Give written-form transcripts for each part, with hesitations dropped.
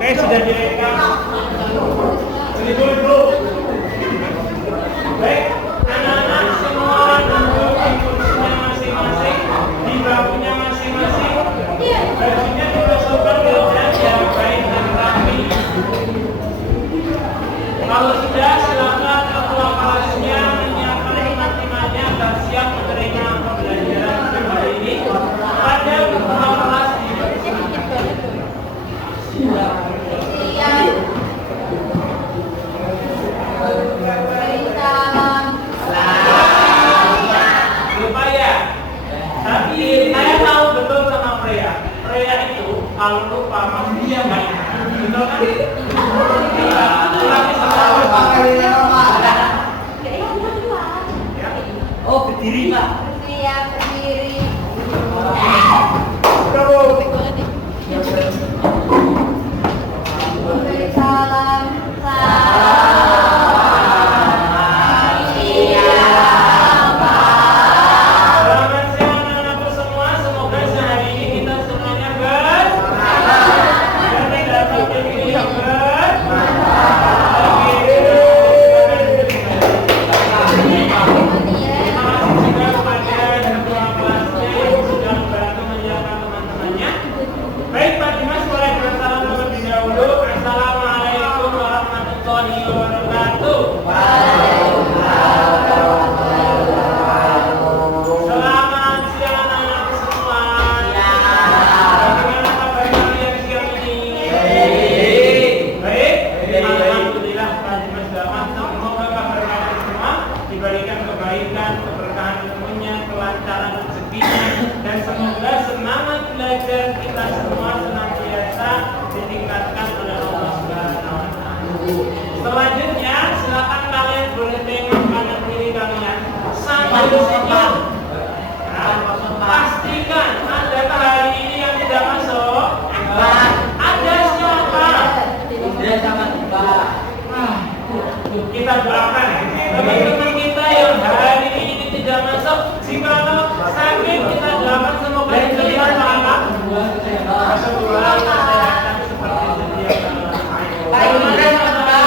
Oke, sudah direkam. Dulu. Baik, anak-anak semua duduk di kursinya masing-masing, di bangkunya masing-masing. Bajunya dimasukkan ke meja baik dan rapi. Kalau sudah, silakan ketua kelasnya menyiapkan teman-temannya agar siap menerima pembelajaran kali ini pada ketua kelas di lupa ya. Tapi saya tahu betul sama Freya. Freya itu kalau lupa pasti dia main. Betul kan? Oh, berdiri Pak. Iya, berdiri. Salam. Selamat siang anak-anakku semua. Semoga sehari ini kita semuanya bersemangat dan dapat diri baik, Pak Dimas boleh bersalam terlebih dahulu. Assalamualaikum warahmatullahi wabarakatuh. Selamat siang anak-anak semua. Bagaimana kabar kalian siang ini? Baik. Alhamdulillah Pak Dimas sudah mantap. Semoga kabar kalian semua diberikan kebaikan, keberkahan ilmunya, kelancaran rezekinya, dan semoga semangat belajar kita semua senantiasa ditingkatkan oleh Allah Subhanahu wa Ta'ala. Selanjutnya, silakan kalian boleh tengok kanan kiri kalian sambil senyum. Pastikan ada hari ini yang tidak masuk. Ada siapa? Kita doakan teman-teman kita yang hari ini tidak masuk. Jikalau sakit, kita doakan semoga diberikan pahala. Masuk dua, kesehatan seperti sedia kala.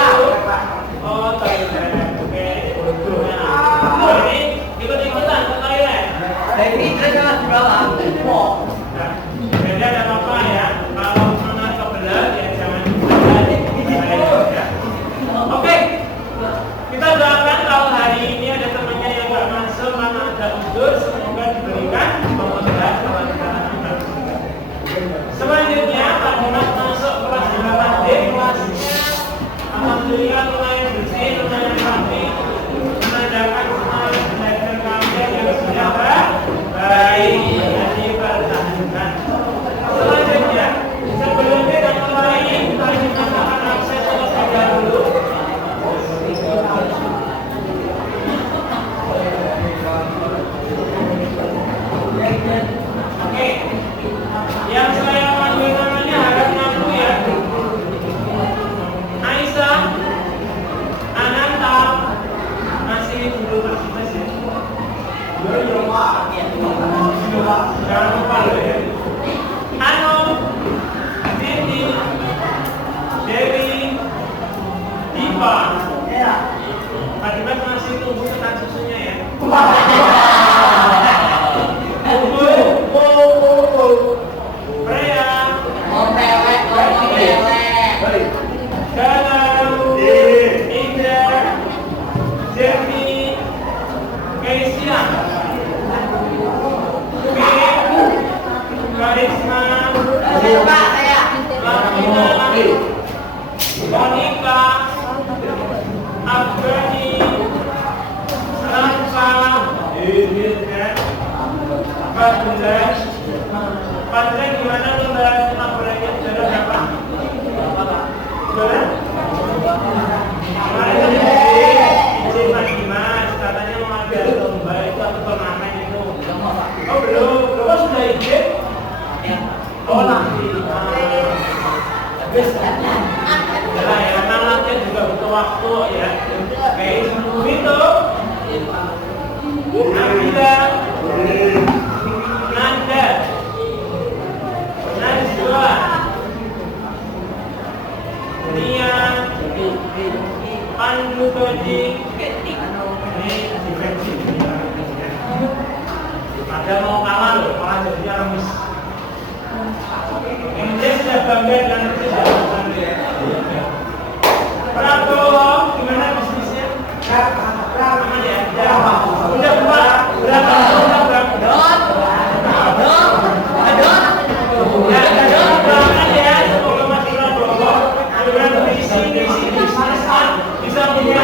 Oh, toilet. Oke. Nah, ini ikut-ikutan ke toilet. Nah, beda ada apa ya? Kalau mana kebelah ya jangan ya. Oke. Kita doakan kalau hari ini ada temannya yang nggak masuk karena ada uzur, semoga diberikan kemudahan kelancaran. Selanjutnya Pak Dimas masuk kelas 8D, kelasnya alhamdulillah lumayan bersih, lumayan rapi, menandakan semua belajar kalian yang sudah baik dan dipertahankan. Selanjutnya, sebelum kita mulai, Pak Dimas akan akses terlebih dahulu. Oke, yang saya panggil namanya harap ngaku ya. Aisyah, Ananta, masih dulu bersih ya. Jangan lupa loh ya. Hanum, Siti, Dewi, Diva. Pak Dimas masih tunggu ketan susunya ya. Freya, Galau, Indra, Jeremy, Keisha, Karisma, Lamina, Monika, Afghani, Rafa, Padre gimana tuh Mbak? Bolehnya sudah berapa? Boleh? Kemarin izin Mas Dimas, katanya mau ada lomba itu atau turnamen itu. Oh belum, belum sudah izin? Oh nanti. Habis. Yalah ya, memang latihan juga butuh waktu ya. Kayak itu. Nabila, Nanda, Najwa, Nian, Pandu Bodi, ini defensif. Ada mau kalah loh, malah jadinya remis. Inggris sudah bangga dengan itu sudah bangga. Prabowo, gimana bisnisnya? Aman ya? Udah buat berapa? Ya, semoga Mas Prabowo dengan visi bisa punya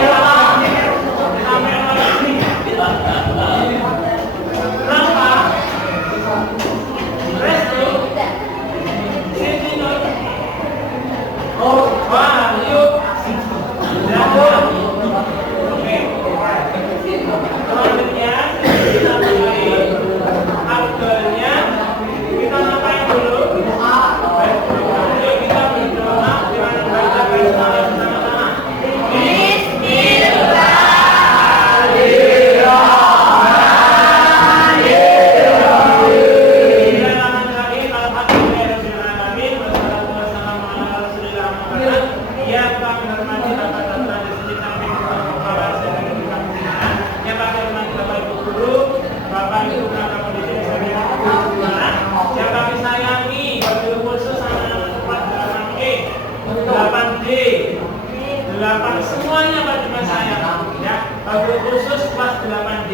sampai nanti. Kenapa? Restu, Siti Nur. Oh, wah, yuk. Oke. Selanjutnya kita mulai aktornya. Kita ngapain dulu? Yuk kita berdoa dengan baca bersama sama-sama. Semuanya Pak Dimas sayang ya, Pak khusus kelas 8D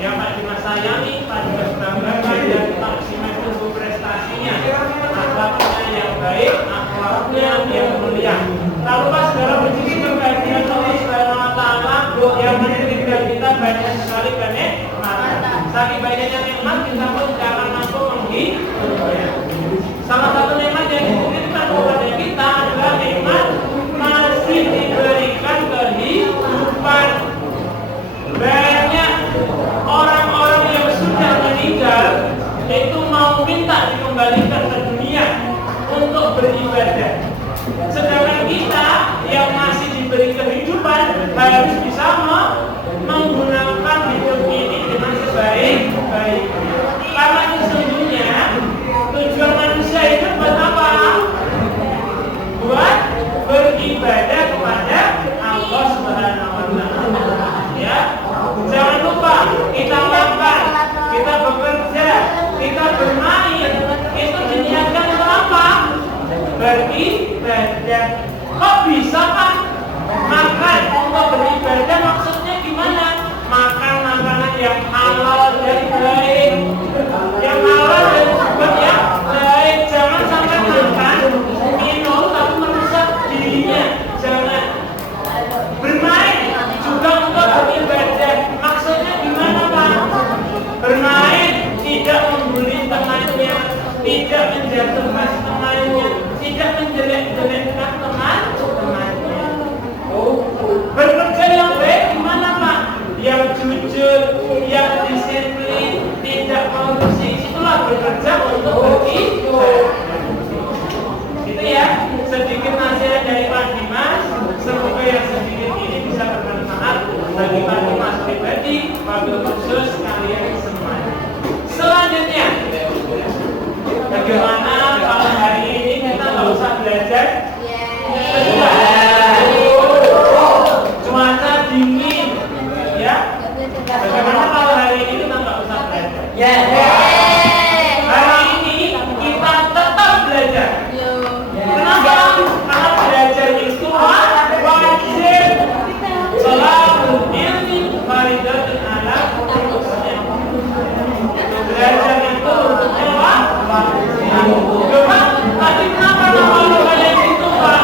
ya Pak Dimas sayangi, Pak Dimas banggakan dan maksimal untuk prestasinya, akhlaknya yang baik, akhlaknya yang mulia. Lalu Pak saudara berzikir berbahagia Allah Subhanahu wa taala yang menitipkan kita banyak sekali kenikmatan. Saking banyaknya nikmat kita pun jangan mampu menghitungnya. Salah satu nikmat yang dititipkan kepada kita adalah nikmat masih diberikan kehidupan. Banyak orang-orang yang sudah meninggal itu mau minta dikembalikan ke dunia untuk beribadah. Sedangkan kita yang masih diberi kehidupan harus bisa menggunakan hidup ini dengan sebaik-baiknya. Karena sesungguhnya tujuan manusia itu buat apa? Buat beribadah kepada Allah Subhanahu wa taala. Ya. Jangan lupa kita makan, kita bekerja, kita bermain, itu diniatkan untuk apa? Beribadah. Kok bisa Pak? Makan untuk beribadah maksudnya gimana? Makan makanan yang halal dan baik. Yang halal dan yang baik. Jangan sampai makan, minum tapi merusak dirinya. Jangan. Bermain juga untuk beribadah. Maksudnya gimana Pak? Bermain tidak membuli temannya, tidak menjatuhkan temannya, tidak menjelek-jelekkan teman-temannya. Bekerja yang baik gimana Pak? Yang jujur, yang disiplin, tidak korupsi, itulah bekerja untuk beribadah. Itu ya, sedikit nasihat dari Pak Dimas. Semoga yang sedikit ini bisa bermanfaat bagi Pak Dimas pribadi, wabil khusus kalian semua. Selanjutnya, bagaimana kalau hari ini kita nggak usah belajar? Kedua, cuaca dingin, ya. Bagaimana kalau hari ini kita nggak usah belajar? Hari ini kita tetap belajar. Kenapa? Karena belajar itu wajib. Shalabul ilmi faridatun ala kulli muslim. Belajar itu untuknya wajib. Coba tadi kenapa nama lu kayak gitu Pak?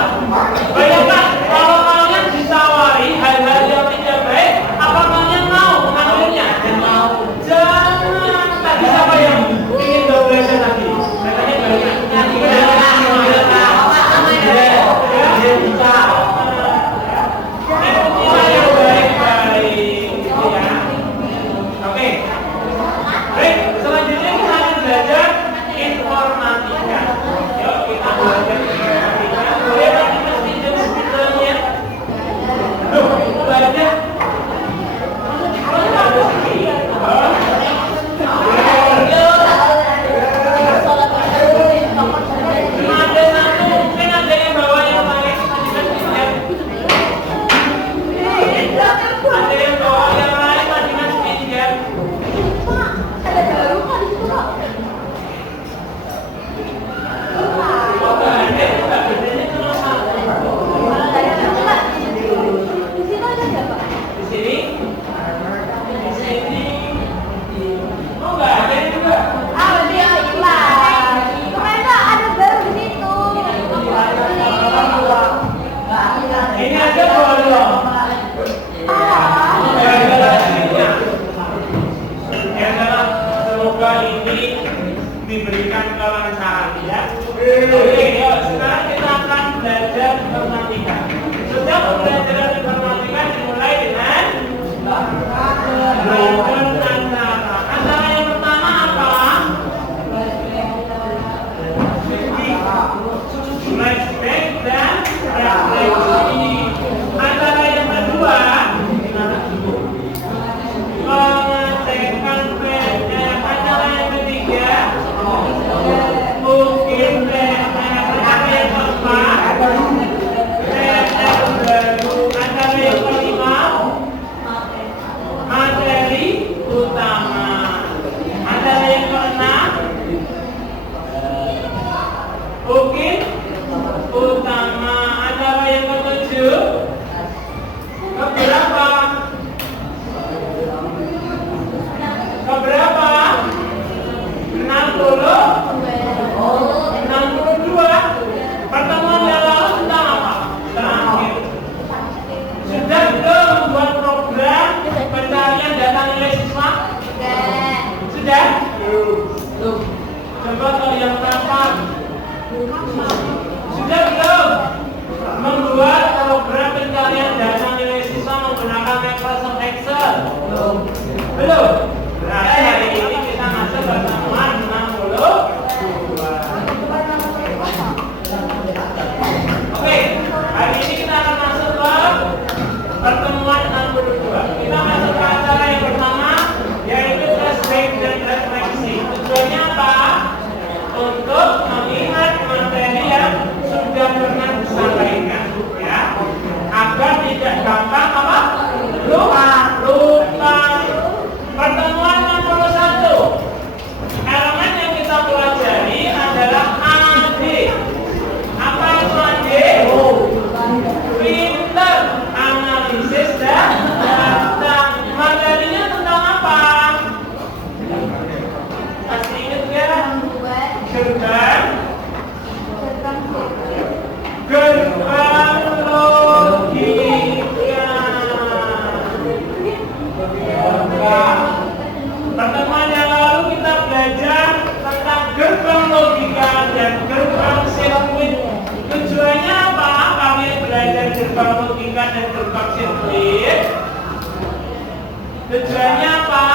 Tujuannya apa?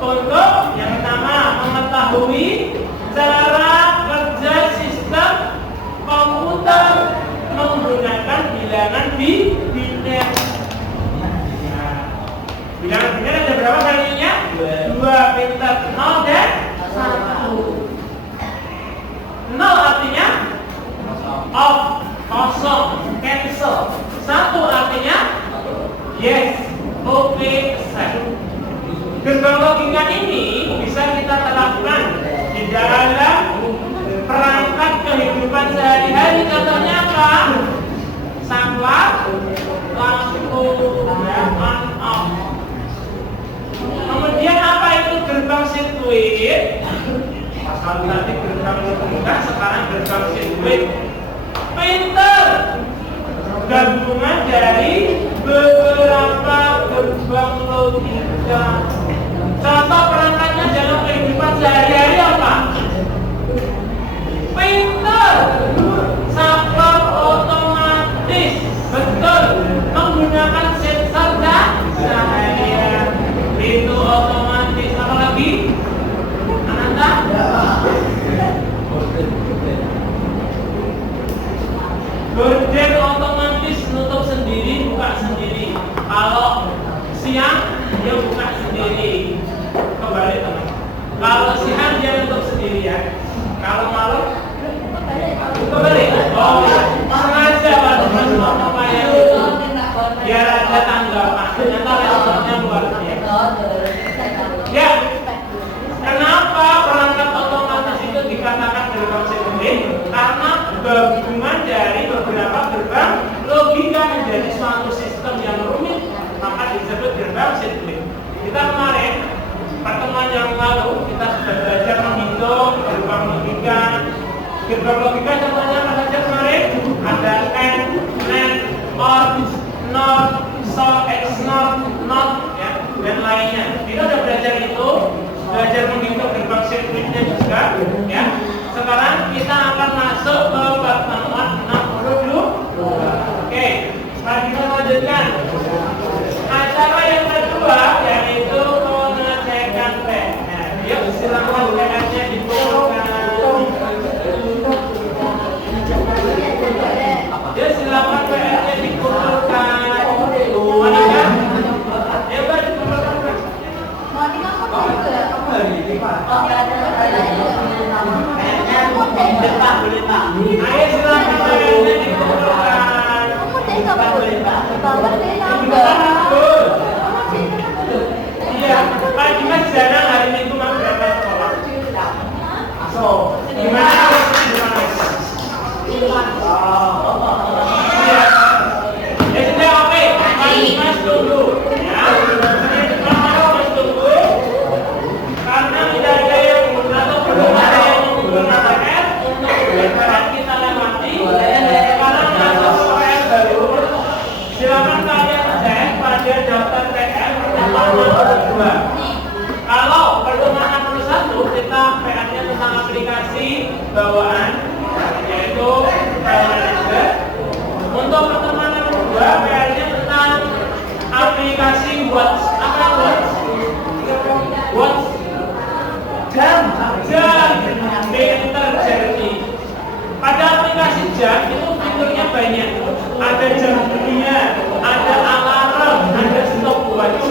Untuk yang pertama mengetahui cara kerja sistem komputer menggunakan bilangan biner. Bilangan biner ada berapa kalinya? 2, pintar 0 dan 1. 0 artinya off, kosong, cancel. 1 artinya yes, oke, set. Gerbang logika ini bisa kita terapkan di dalam perangkat kehidupan sehari-hari. Contohnya apa? Saklar, lampu, on off. Kemudian apa itu gerbang sirkuit? Pasal tadi gerbang logika, sekarang gerbang sirkuit. Pinter, gabungan dari beberapa gerbang logika. Contoh perangkatnya dalam kehidupan sehari-hari apa? Pinter, saklar otomatis, betul, menggunakan sensor dan cahaya. Pintu otomatis, apa lagi? Ananda? Gorden otomatis nutup sendiri, buka sendiri. Kalau siang dia buka sendiri. Kembali teman. Kalau siang dia nutup sendiri ya. Kalau malam kembali. Oh, sengaja waktu Mas ngomong kayak gitu. Biar ada tanggapan. Ternyata responnya luar biasa. Ya. Kenapa perangkat otomatis itu dikatakan gerbang sirkuit? Karena gabungan dari beberapa gerbang logika menjadi suatu sistem yang rumit, maka disebut gerbang sirkuit. Kita kemarin pertemuan yang lalu kita sudah belajar menghitung gerbang logika. Gerbang logika contohnya apa saja kemarin? Ada AND, NAND, OR, NOR, SOR, XNOR, NOT, ya, dan lainnya. Kita sudah belajar itu, belajar menghitung gerbang sirkuitnya juga, ya. Sekarang kita akan masuk ke pertemuan 62. Oke, mari kita lanjutkan. Acara yang kedua yaitu mengecekkan PR. Yuk, silakan PR-nya dikumpulkan. Yuk, silakan PR-nya dikumpulkan. Monika, ya Mbak, dikumpulkan. Monika kok juga? Oh, nggak ada. Boleh Pak. Ayo silakan PR-nya dikumpulkan. Kamu tadi nggak boleh, Pak. Bapak tadi Betul. Iya, Pak Dimas jarang hari Minggu mau berangkat sekolah. So, gimana? Iya. Ya sudah oke, Pak Dimas tunggu. Ya, Mas tunggu. Karena tidak ada yang atau belum ada yang menggunakan PR untuk pelajaran kita lewati. Sekarang masuk ke PR baru. Silakan kalian cek pada daftar PR pertemuan 62. Kalau pertemuan 61 kita PR-nya tentang aplikasi bawaan, yaitu file manager. Untuk pertemuan 62 PR-nya tentang aplikasi Watch. Apa Watch? Watch jam Pinter Journey. Pada aplikasi jam itu fiturnya banyak. Ada jam dunia, ada alarm, ada stopwatch.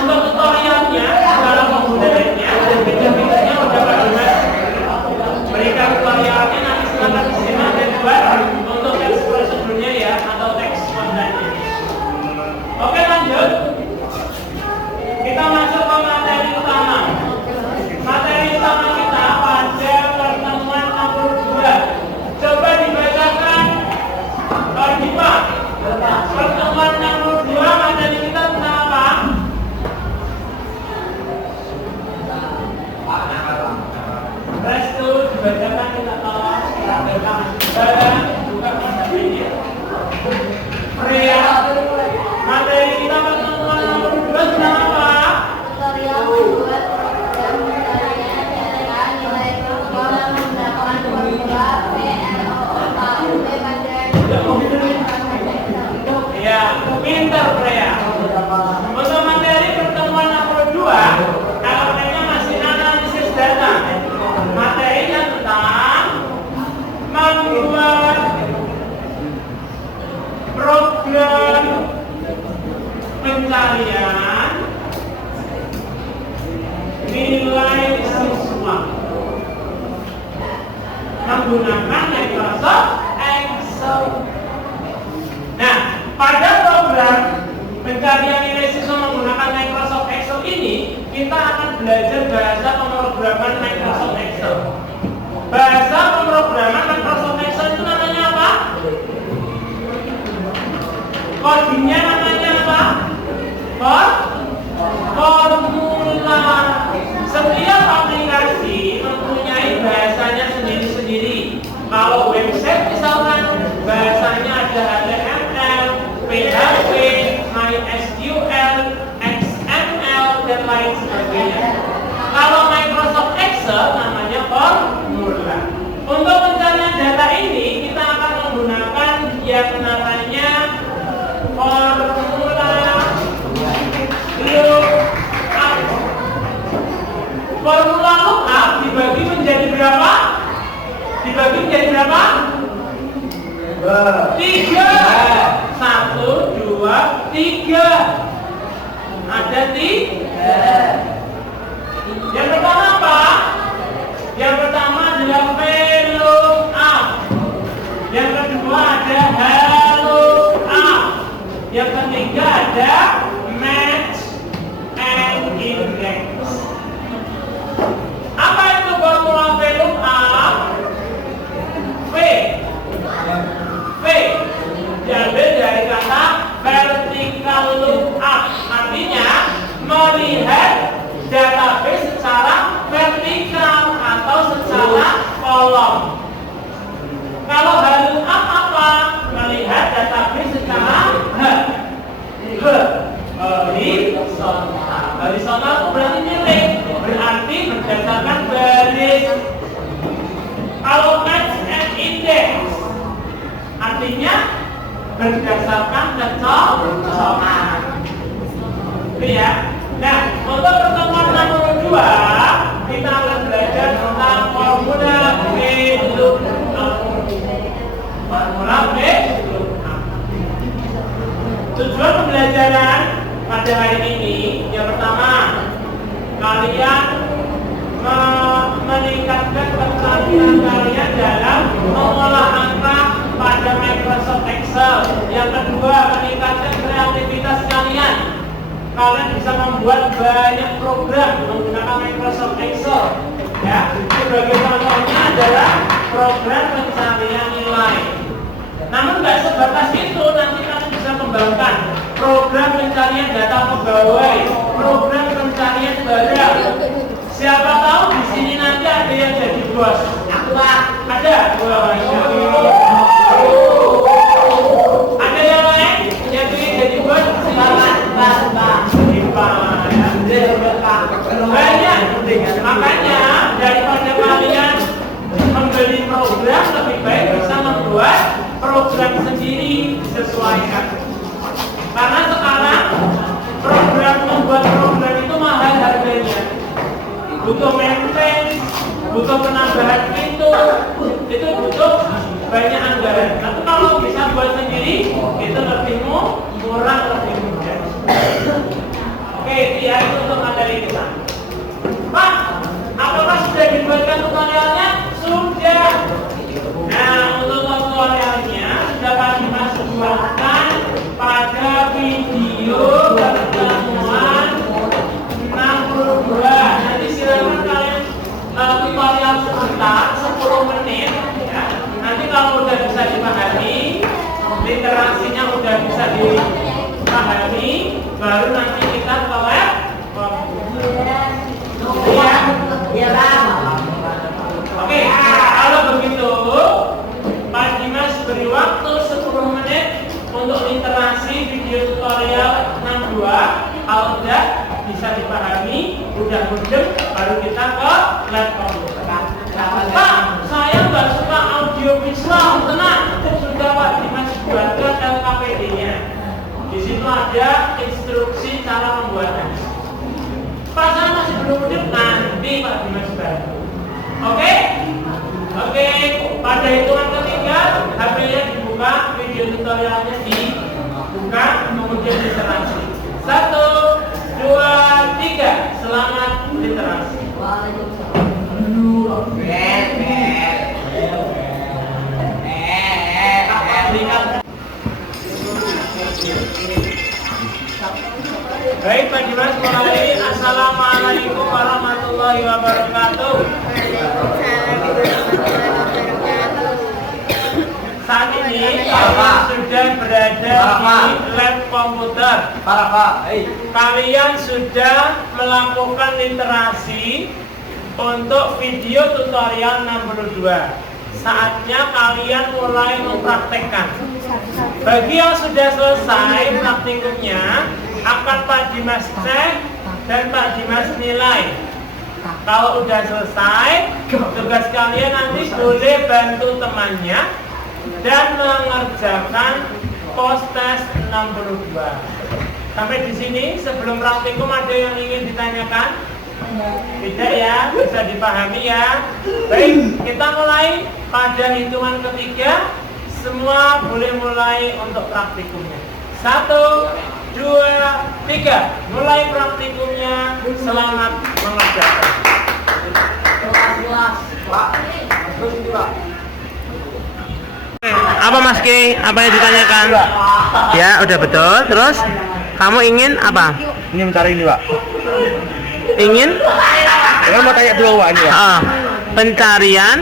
Untuk tutorialnya, cara penggunaannya dan fitur-fiturnya udah bagaimana? Berikan tutorialnya nanti silakan disimak dan buat untuk teks prosedurnya ya atau teks kontennya. Oke lanjut. Kita masuk ke materi utama. Materi utama kita pada pertemuan 62. Coba dibacakan. Pertemuan program pencarian nilai siswa menggunakan Microsoft Excel. Nah, pada program pencarian nilai siswa menggunakan Microsoft Excel ini, kita akan belajar bahasa pemrograman Microsoft Excel. Bahasa pemrograman Microsoft Excel itu namanya apa? Codingnya namanya apa? Formula. Setiap aplikasi mempunyai bahasanya sendiri-sendiri. Kalau website misalkan bahasanya ada HTML, PHP, MySQL, XML, dan lain sebagainya. Kalau Microsoft Excel namanya formula. Untuk pencarian data ini kita akan menggunakan yang namanya formula lookup. Formula lookup dibagi menjadi berapa? Dibagi menjadi berapa? 3. 1, 2, 3. Ada 3. Yang pertama apa? Yang pertama adalah VLOOKUP. Yang kedua ada HLOOKUP. Yang ketiga ada match and index. Apa itu formula VLOOKUP? V diambil dari kata vertical lookup, artinya melihat database secara vertikal atau secara kolom. Kalau HLOOKUP apa? Melihat database secara horizontal. Horizontal berarti miring, berarti berdasarkan baris. Kalau match and index artinya berdasarkan kecocokan. Itu ya. Nah, untuk pertemuan nomor 2 kita akan belajar tentang formula VLOOKUP. Formula VLOOKUP. Tujuan pembelajaran pada hari ini yang pertama, kalian meningkatkan keterampilan kalian dalam mengolah angka pada Microsoft Excel. Yang kedua, meningkatkan kreativitas kalian. Kalian bisa membuat banyak program menggunakan Microsoft Excel. Ya, sebagai contohnya adalah program pencarian nilai. Namun nggak sebatas itu, nanti kalian bisa kembangkan program pencarian data pegawai, program pencarian barang. Siapa tahu di sini nanti ada yang jadi bos. Aku ada. Ada yang lain yang ingin jadi bos? Banyak. Makanya daripada kalian membeli program, lebih baik bisa membuat program sendiri disesuaikan. Karena sekarang membuat program itu mahal harganya. Butuh maintenance, butuh penambahan fitur, itu butuh banyak anggaran. Tapi kalau bisa buat sendiri, itu lebih murah, lebih mudah. Oke, itu untuk materi kita. Pak, apakah sudah dibuatkan tutorialnya? Sudah. Nah, untuk tutorialnya sudah kami masukkan pada video pertemuan 62. Nanti silakan kalian tutorial sebentar 10 menit ya. Nanti kalau udah bisa dipahami, literasinya udah bisa dipahami, baru nanti kita ke lab. Oke, kalau begitu Pak Dimas beri waktu 10 menit untuk literasi video tutorial 62. Kalau udah bisa dipahami, udah mudeng, baru kita ke lab komputer. Pak, saya nggak suka audio visual, tenang, sudah Pak Dimas buatkan LKPD-nya. Di situ ada instruksi cara pembuatannya. Pak, saya masih belum mudeng, nanti Pak Dimas bantu. Oke? Oke, pada hitungan ketiga, HP-nya dibuka, video tutorialnya Baik, Pak Dimas mulai. Assalamualaikum warahmatullahi wabarakatuh. Saat ini kalian sudah berada di lab komputer. Kalian sudah melakukan literasi untuk video tutorial 62. Saatnya kalian mulai mempraktekkan. Bagi yang sudah selesai praktikumnya, akan Pak Dimas cek dan Pak Dimas nilai. Kalau udah selesai, tugas kalian nanti boleh bantu temannya dan mengerjakan post test 62. Sampai di sini sebelum praktikum ada yang ingin ditanyakan? Tidak ya, bisa dipahami ya. Baik, kita mulai pada hitungan ketiga. Semua boleh mulai untuk praktikumnya. 1, 2, 3. Mulai praktikumnya. Selamat mengerjakan. Apa Mas Ki? Apa yang ditanyakan? Ya, udah betul. Terus kamu ingin apa? Ini mencari ini, Pak. Ingin? Saya mau tanya dulu, Pak, ini, Pak. Pencarian.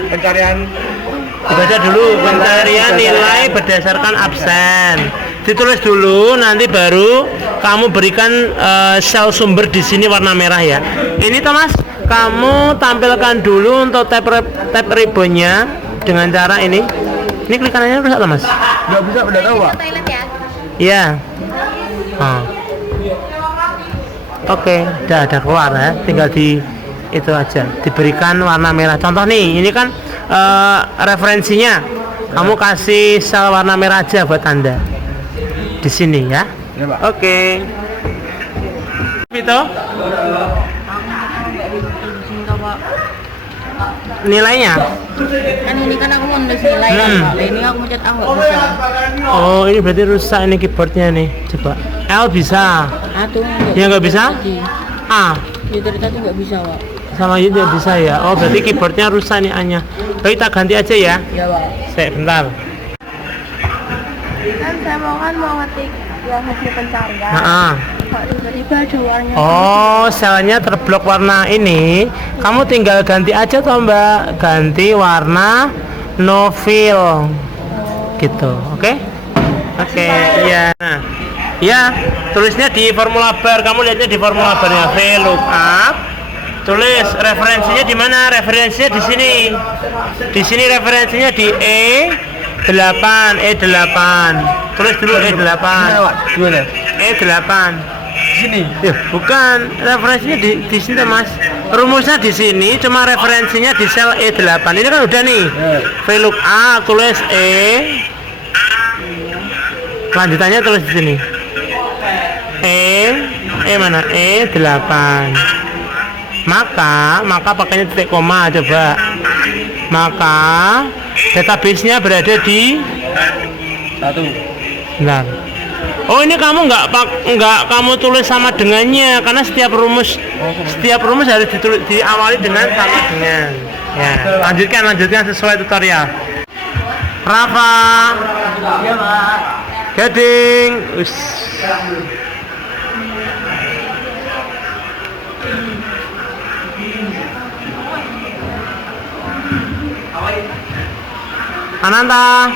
Dibaca dulu. Pencarian nilai berdasarkan absen. Ditulis dulu, nanti baru kamu berikan sel sumber di sini warna merah ya. Ini Thomas, kamu tampilkan dulu untuk tab ribbonnya dengan cara ini. Ini klik kanannya rusak Thomas? Nggak bisa, udah tahu, Pak. Toilet ya? Iya. Oke, udah ada keluar ya. Tinggal di itu aja. Diberikan warna merah. Contoh nih, ini kan referensinya. Kamu kasih sel warna merah aja buat Anda. Di sini ya. Ya, Pak. Oke. Itu nilainya. Kan ini kan aku mau nulis nilai kan, Pak. Ini aku mau cat aku nggak bisa. Oh, ini berarti rusak ini keyboardnya nih. Coba. L bisa. Tuh. Ya nggak bisa? A. Di cerita tuh nggak bisa, Pak. Sama itu nggak bisa ya. Oh, berarti keyboardnya rusak nih A-nya. Baik, kita ganti aja ya. Ya, Pak. Saya bentar. Kan saya mau ngetik yang hasil pencarian. Kok tiba-tiba ada warnanya. Oh, selnya terblok warna ini. Kamu tinggal ganti aja toh Mbak. Ganti warna no fill. Gitu, oke? Oke, iya. Nah, ya, tulisnya di formula bar. Kamu lihatnya di formula barnya VLOOKUP. Tulis referensinya di mana? Referensinya di sini. Di sini referensinya di E8, E8. Tulis dulu E8. Gimana? E8. Di sini. Ya, bukan referensinya di sini Mas. Rumusnya di sini, cuma referensinya di sel E8. Ini kan udah nih. VLOOKUP tulis E. Lanjutannya tulis di sini. E mana? E8. Maka pakainya titik koma coba. Maka database-nya berada di 1. Bentar. Oh, ini kamu nggak kamu tulis sama dengannya karena setiap rumus harus diawali dengan sama dengan. Ya, lanjutkan sesuai tutorial. Rafa. Iya, Pak. Gading. Ananta.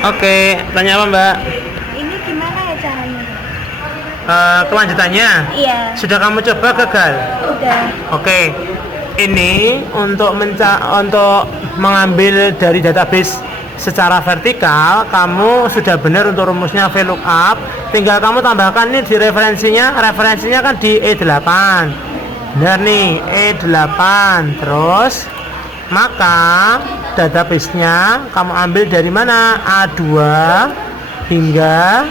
Oke, tanya apa Mbak? Ini gimana ya caranya? Kelanjutannya? Iya. Sudah kamu coba gagal? Udah. Oke. Ini untuk mengambil dari database secara vertikal, kamu sudah benar untuk rumusnya VLOOKUP. Tinggal kamu tambahkan ini di referensinya kan di E8. Benar nih, E8. Terus maka database-nya kamu ambil dari mana? A2 hingga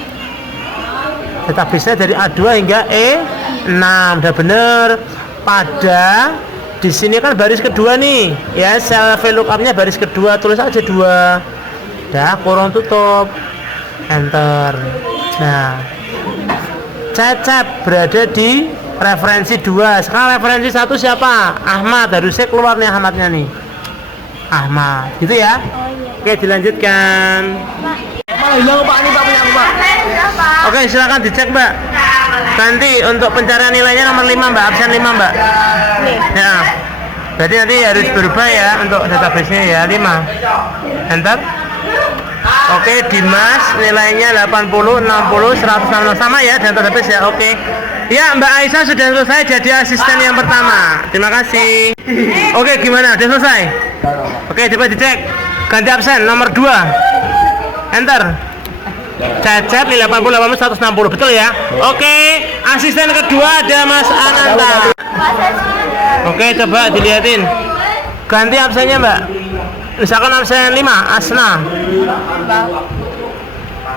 database-nya dari A2 hingga E6. Udah bener. Pada di sini kan baris kedua nih. Ya, sel VLOOKUP-nya baris kedua, tulis aja 2. Dah, kurung tutup. Enter. Nah, cecep berada di referensi 2. Sekarang referensi 1 siapa? Ahmad. Harusnya keluar nih Ahmadnya nih. Ahmad, gitu ya. Oke, dilanjutkan. hilang Pak, ini Pak punya aku Pak. Oke, silakan dicek Mbak. Nanti untuk pencarian nilainya nomor 5 Mbak, absen 5 Mbak. Ya. Berarti nanti harus berubah ya untuk database-nya ya 5. Enter. Oke, Dimas nilainya 80, 60, 160 sama ya dan database ya. Oke. Ya, Mbak Aisyah sudah selesai jadi asisten yang pertama. Terima kasih. Oke, gimana? Sudah selesai? Oke, coba dicek. Ganti absen nomor 2. Enter. Cecep nilai 80, 80, 160. Betul ya? Oke, asisten kedua ada Mas Ananta. Oke, coba dilihatin. Ganti absennya, Mbak. Misalkan absen 5, Asna.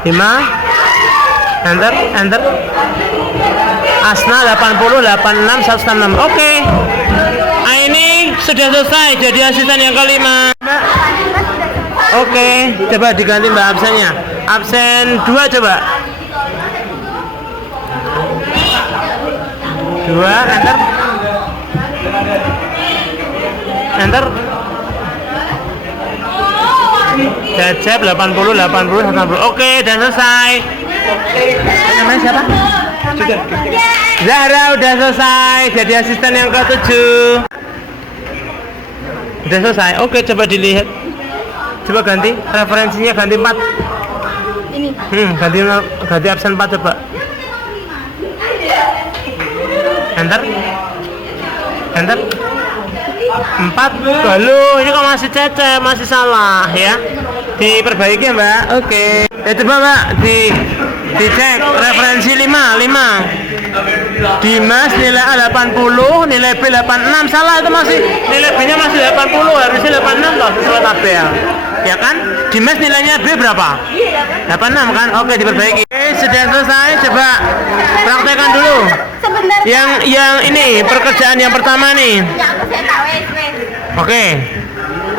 5. Enter, enter. Asna 80, 86, 166. Oke. Ini sudah selesai jadi asisten yang kelima. Oke, coba diganti Mbak absennya. Absen 2 coba. 2, enter. Enter. Cecep 80, 80, 160. Oke, dan selesai. Namanya siapa? Zahra udah selesai jadi asisten yang ke-7. Udah selesai. Oke, coba dilihat. Coba ganti referensinya, ganti 4. Ini. Ganti absen 4 coba. Enter. Enter. 4. Halo, ini kok masih Cecep, masih salah ya. Diperbaiki ya, Mbak. Oke. Ya coba Mbak dicek referensi 5. Dimas nilai A 80, nilai B 86. Salah itu masih nilai B-nya masih 80, harusnya 86 loh sesuai tabel. Ya kan? Dimas nilainya B berapa? 86 kan? Oke, diperbaiki. Oke, sudah selesai. Coba praktekkan dulu. Sebentar. Yang ini pekerjaan yang pertama nih. Oke.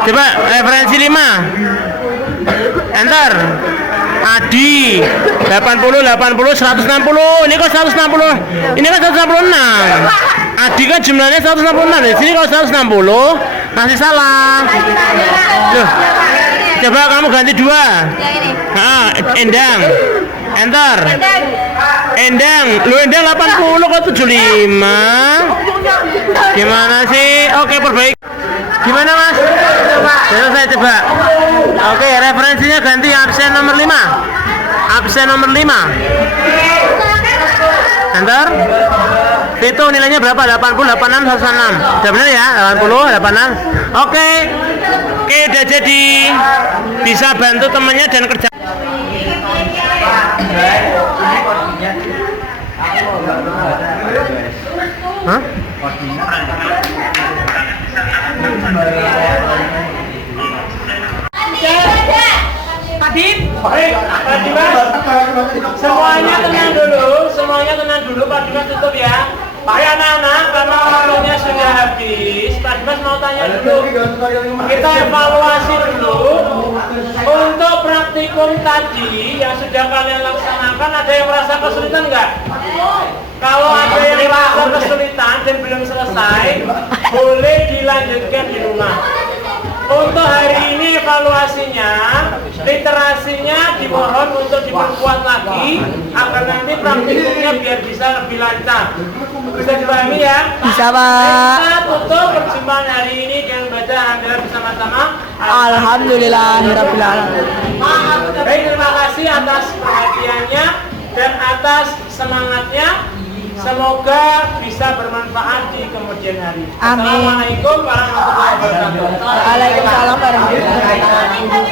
Coba referensi 5. Enter. Adi 80, 80, 160. Ini kok 160? Ini kan 166. Adi kan jumlahnya 166. Di sini kalau 160 masih salah. Loh. Coba kamu ganti 2. Yang ini. Endang. Enter. Endang. Lu Endang 80 kok 75. Gimana sih? Oke, perbaiki. Gimana Mas? Saya coba. Oke, referensinya ganti absen nomor 5. Absen nomor 5. Enter. Itu nilainya berapa? 80, 86, 106. Sudah benar ya? 80, 86. Oke. Oke, udah jadi. Bisa bantu temannya dan kerja. Hah? Adit, baik, Pak Dimas. Semuanya tenang dulu, Pak Dimas tutup ya. Baik anak-anak, karena waktunya sudah habis, Pak Dimas mau tanya dulu. Kita evaluasi dulu untuk praktikum tadi yang sudah kalian laksanakan. Ada yang merasa kesulitan nggak? Kalau ada yang merasa kesulitan dan belum selesai, boleh dilanjutkan di rumah. Untuk hari ini evaluasinya, literasinya dimohon untuk diperkuat lagi agar nanti praktikumnya biar bisa lebih lancar. Bisa dipahami ya? Bisa Pak. Kita tutup perjumpaan hari ini dengan baca alhamdulillah bersama-sama. Alhamdulillahirabbil alamin. Baik, terima kasih atas perhatiannya dan atas semangatnya. Semoga bisa bermanfaat di kemudian hari. Amin. Assalamualaikum warahmatullahi wabarakatuh. Waalaikumsalam warahmatullahi wabarakatuh.